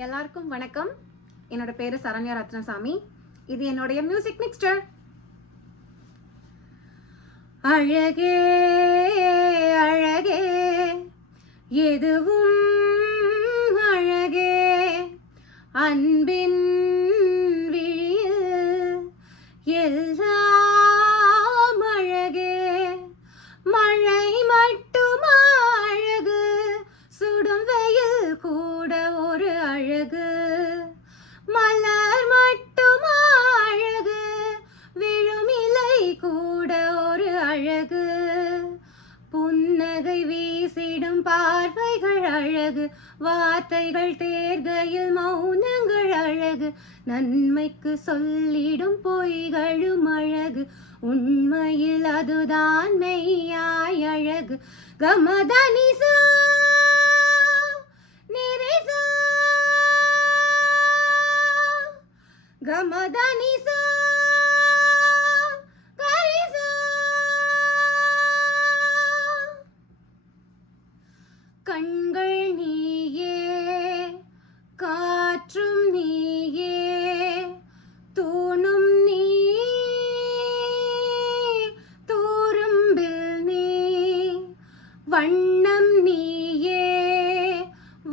எல்லாருக்கும் வணக்கம். என்னோட பேரு சரண்யா ரத்னசாமி. இது என்னுடைய மியூசிக் மிக்ஸ்டர். அழகே அழகே எதுவும் அழகே, அன்பின் விழியில் எல்லாம் அழகே. மழை மட்டுமா அழகு, சுடும் வெயில் கூட ஒரு அழகு. மலர் மட்டுமா அழகு, விழும் இலை கூட ஒரு அழகு. புன்னகை வீசிடும் பார்வைகள் அழகு, வார்த்தைகள் தேர்கையில் மௌனங்கள் அழகு. நன்மைக்கு சொல்லிடும் பொய்களும் அழகு, உண்மையில் அதுதான் மெய்யாய் அழகு. கமதனிசா நிரிசா கமதனிசா கரிசா. கண்கள் நீயே, காற்றும் நீயே, தூணும் நீ, தூரும்பில் நீ, வண்ணம் நீயே,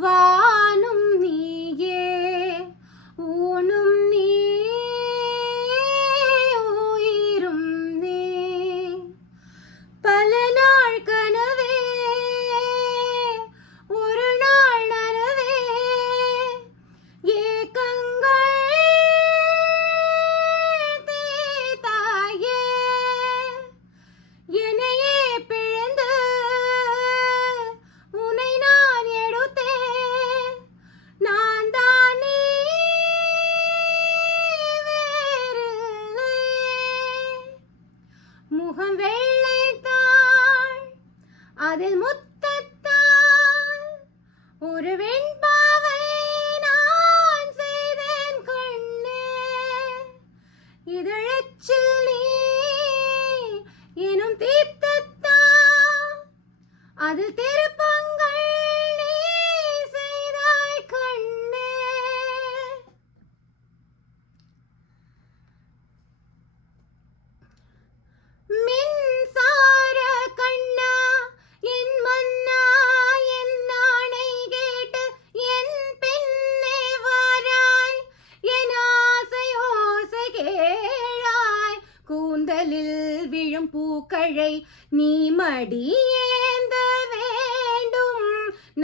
வானும் நீயே, ஊனும் நீ, உயிரும் நீ. பல நாள் கனவே, ஒரு நாள் நனவே, ஏக்கங்கள் தீர்த்தாயே. என்னையே பிழந்து உன்னை நான் எடுத்தேன், நான் தான் நீ வேறில்லை. முகம் வெள்ளைத்தான், அதில் முத்தத்தான் ஒரு வெண்பாவை நான் செய்தேன் கண்ணே. இதழச்சில் நீ எனும் தீர்த்தத்தான், அதில் திருப்பங்கள் நீ செய்தாய் கண்ணே. மின்சார கண்ணா என் மன்னா, என் நாணை கேட்டு என் பின்னே வாராய், என் ஆசை ஓசை கேளாய். கூந்தலில் விழும் பூக்களை நீ மடியேந்த வேண்டும்,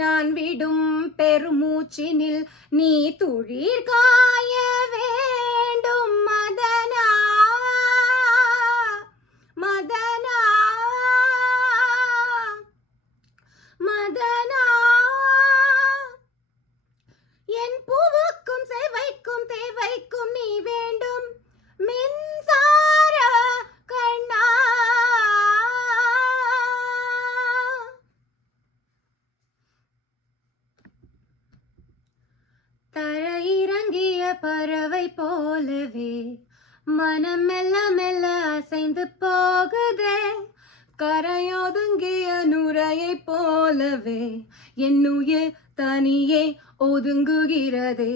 நான் விடும் பெருமூச்சினில் நீ துளிர் காய வேண்டும். மதனா மதனா மதனா, என் பூவுக்கும் சேவைக்கும் தேவைக்கும் நீ வேண்டும். மின்சார கண்ணா. தரையிறங்கிய பறவை போலவே மனம் மெல்ல மெல்ல அசைந்து போகுதே. கரையொதுங்கிய நுரையை போலவே என் உயிர் தனியே ஒதுங்குகிறதே.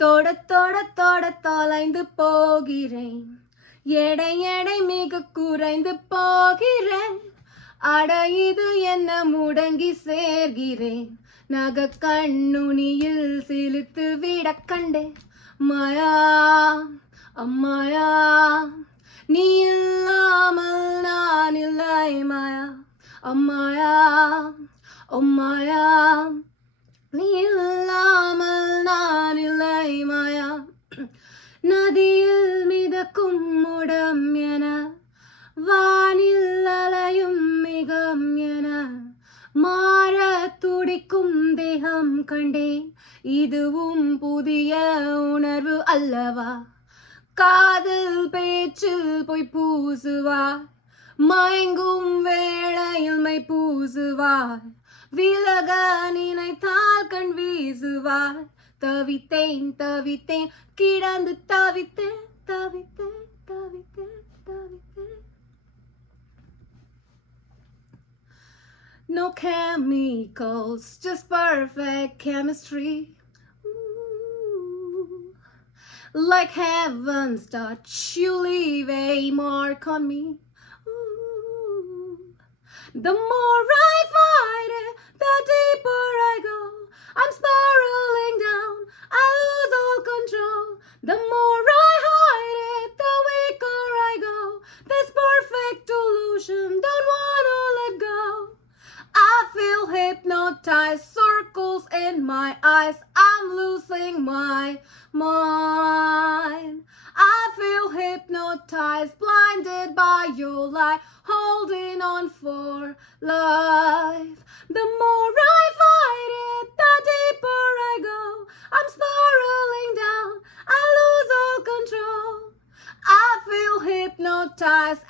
தொட தொட தொட தொலைந்து போகிறேன், எடை எடை மிக குறைந்து போகிறேன். அட இது என்ன முடங்கி சேர்கிறேன், நக கண்ணுனியில் சிலித்து விட கண்டேன். மாயா அம்மாயா, நீ இல்லாமல் நான் இல்லை. மாயா அம்மாயா அம்மாயா, நீ இல்லாமல் நான் இல்லை. மாயா நதியில் மிதக்கும் முடம் என, வானில் அலையும் மிகம் என, மாற துடிக்கும் தேகம் கண்டேன். இதுவும் புதிய உணர்வு அல்லவா? காதல் பேச்சில் போய் பூசுவார், மயங்கும் வேளையில் மை பூசுவார். விலக நினைத்தால் கண் வீசுவார். தவித்தேன் தவித்தேன் கிடந்து தவித்தேன் தவித்தேன் தவித்தேன் தவித்தேன். No chemicals, just perfect chemistry. Ooh. Like heaven's touch, you leave a mark on me. Ooh. The more I fight it, the deeper I go. I'm spiraling down, I lose all control. The more I hide it, the weaker I go. This perfect illusion, don't wanna let go. I feel hypnotized, circles in my eyes, I'm losing my mind. I feel hypnotized, blinded by your light, holding on for life. The more I fight it, the deeper I go. I'm spiraling down, I lose all control. I feel hypnotized